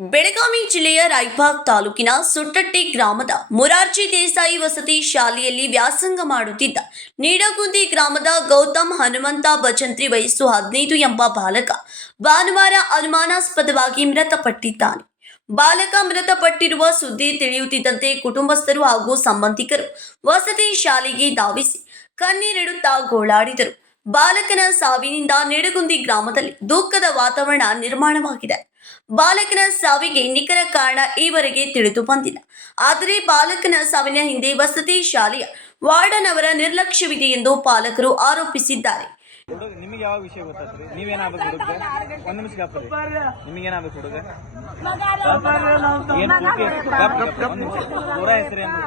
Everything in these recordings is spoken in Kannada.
ಬೆಳಗಾವಿ ಜಿಲ್ಲೆಯ ರಾಯಬಾಗ್ ತಾಲೂಕಿನ ಸುಟ್ಟಟ್ಟಿ ಗ್ರಾಮದ ಮೊರಾರ್ಜಿ ದೇಸಾಯಿ ವಸತಿ ಶಾಲೆಯಲ್ಲಿ ವ್ಯಾಸಂಗ ಮಾಡುತ್ತಿದ್ದ ನೀಡಗುಂದಿ ಗ್ರಾಮದ ಗೌತಮ್ ಹನುಮಂತ ಭಜಂತ್ರಿ ವಯಸ್ಸು 15 ಎಂಬ ಬಾಲಕ ಭಾನುವಾರ ಅನುಮಾನಾಸ್ಪದವಾಗಿ ಮೃತಪಟ್ಟಿದ್ದಾನೆ. ಬಾಲಕ ಮೃತಪಟ್ಟಿರುವ ಸುದ್ದಿ ತಿಳಿಯುತ್ತಿದ್ದಂತೆ ಕುಟುಂಬಸ್ಥರು ಹಾಗೂ ಸಂಬಂಧಿಕರು ವಸತಿ ಶಾಲೆಗೆ ಧಾವಿಸಿ ಕಣ್ಣೀರಿಡುತ್ತಾ ಗೋಳಾಡಿದರು. ಬಾಲಕನ ಸಾವಿನಿಂದ ನಿಡಗುಂದಿ ಗ್ರಾಮದಲ್ಲಿ ದುಃಖದ ವಾತಾವರಣ ನಿರ್ಮಾಣವಾಗಿದೆ. ಬಾಲಕನ ಸಾವಿಗೆ ನಿಖರ ಕಾರಣ ಈವರೆಗೆ ತಿಳಿದು ಬಂದಿಲ್ಲ. ಆದರೆ ಬಾಲಕನ ಸಾವಿನ ಹಿಂದೆ ವಸತಿ ಶಾಲೆಯ ವಾರ್ಡನ್ ಅವರ ನಿರ್ಲಕ್ಷ್ಯವಿದೆ ಎಂದು ಪಾಲಕರು ಆರೋಪಿಸಿದ್ದಾರೆ. ನಿಮಗೆ ಯಾವ ವಿಷಯ ಗೊತ್ತಾಗ್ತದೆ? ನೀವೇನಾಗಬೇಕು ಹುಡುಗ? ಒಂದು ನಿಮಿಷ ಗಾಪ್ರಿ. ನಿಮಗೇನಾಗಬೇಕು ಹುಡುಗ? ಏನು ಪೂರ ಹೆಸರು ಏನು?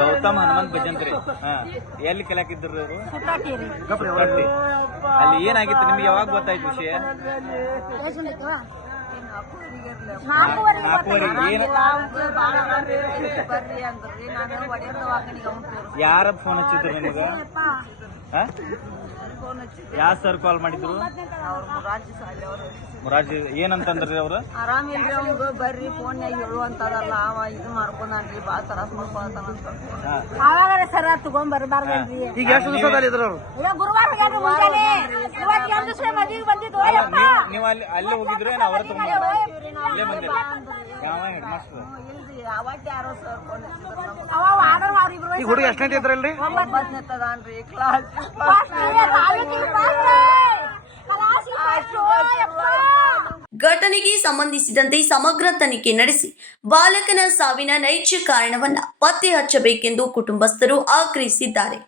ಗೌತಮ್ ಹನುಮಂತ್ ಭಜಂತ್ರಿ. ಎಲ್ಲಿ ಕಲಾಕಿದ್ರು ಅವರು? ಅಲ್ಲಿ ಏನಾಗಿತ್ತು? ನಿಮ್ಗೆ ಯಾವಾಗ ಗೊತ್ತಾಯ್ತು ವಿಷಯ? ಯಾರ ಫೋನ್ ಹಚ್ಚಿದ್ರು ನಿಮಗೆ? ಯಾವ ಸರ್ ಕಾಲ್ ಮಾಡಿದ್ರು? ಮುರಾರ್ಜಿ ಏನಂತಂದ್ರಿ ಅವ್ರು? ಆರಾಮಿಲ್ರಿ ಅವ್ನು, ಬರ್ರಿ ಫೋನ್ ಹೇಳು ಅಂತದಲ್ಲ, ಅವ ಇದು ಮಾಡ್ಕೊಂಡ್ರಿ ಬಾ ತರ ಅವಾಗ ಸರ ತಗೊಂಡ್ ಬರ್ಬಾರ್ದಲ್ರಿ. ಈಗ ಎಷ್ಟು ದಿವಸದಲ್ಲಿ ಇದ್ರು ಅವ್ರು? ಗುರುವಾರ ಮದುವೆ ಬಂದಿದ್ದು. ನೀವು ಅಲ್ಲಿ ಹೋಗಿದ್ರು ಏನ ಅವ್ರ ತಗೊಂಡ್ ಇಲ್ಲೇ ಬಂದಿಲ್ಲ? ಯಾವ ಹೆಡ್ ಮಾಸ್ಟರ್ ಅವತ್ತು ಯಾರೋ ಸರ್ ಫೋನ್ ಈಗ ಹುಡುಗ ಎಷ್ಟನೇ ಇದ್ರಲ್ರಿ? 9ನೇ ತದಾನ್ರಿ ಕ್ಲಾಸ್. ಘಟನೆಗೆ ಸಂಬಂಧಿಸಿದಂತೆ ಸಮಗ್ರ ತನಿಖೆ ನಡೆಸಿ ಬಾಲಕನ ಸಾವಿನ ನೈಜ ಕಾರಣವನ್ನ ಪತ್ತೆ ಹಚ್ಚಬೇಕೆಂದು ಕುಟುಂಬಸ್ಥರು ಆಗ್ರಹಿಸಿದ್ದಾರೆ.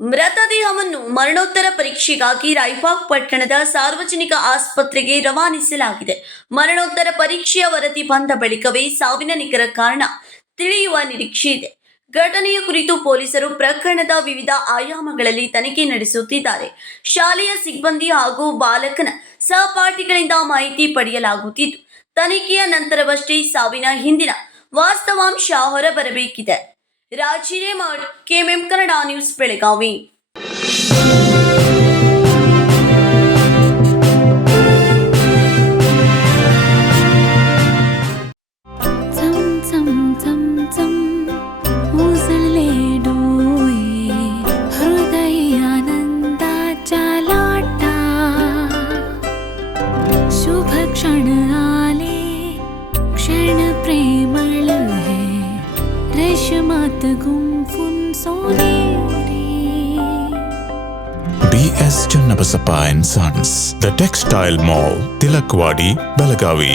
ಮೃತದೇಹವನ್ನು ಮರಣೋತ್ತರ ಪರೀಕ್ಷೆಗಾಗಿ ರಾಯಬಾಗ್ ಪಟ್ಟಣದ ಸಾರ್ವಜನಿಕ ಆಸ್ಪತ್ರೆಗೆ ರವಾನಿಸಲಾಗಿದೆ. ಮರಣೋತ್ತರ ಪರೀಕ್ಷೆಯ ವರದಿ ಬಂದ ಬಳಿಕವೇ ಸಾವಿನ ನಿಖರ ಕಾರಣ ತಿಳಿಯುವ ನಿರೀಕ್ಷೆ ಇದೆ. ಘಟನೆಯ ಕುರಿತು ಪೊಲೀಸರು ಪ್ರಕರಣದ ವಿವಿಧ ಆಯಾಮಗಳಲ್ಲಿ ತನಿಖೆ ನಡೆಸುತ್ತಿದ್ದಾರೆ. ಶಾಲೆಯ ಸಿಬ್ಬಂದಿ ಹಾಗೂ ಬಾಲಕನ ಸಹಪಾಠಿಗಳಿಂದ ಮಾಹಿತಿ ಪಡೆಯಲಾಗುತ್ತಿದ್ದು, ತನಿಖೆಯ ನಂತರವಷ್ಟೇ ಸಾವಿನ ಹಿಂದಿನ ವಾಸ್ತವಾಂಶ ಹೊರಬರಬೇಕಿದೆ. ರಾಜಿರೇಮಠ್, ಕೆಎಂಎಂ ಕನ್ನಡ ನ್ಯೂಸ್, ಬೆಳಗಾವಿ. क्षण आले क्षण प्रेमळ है रेशमात गुंफून सोनेरी. BS Channabasappa and Sons, The Textile Mall, Tilakwadi, Belagavi.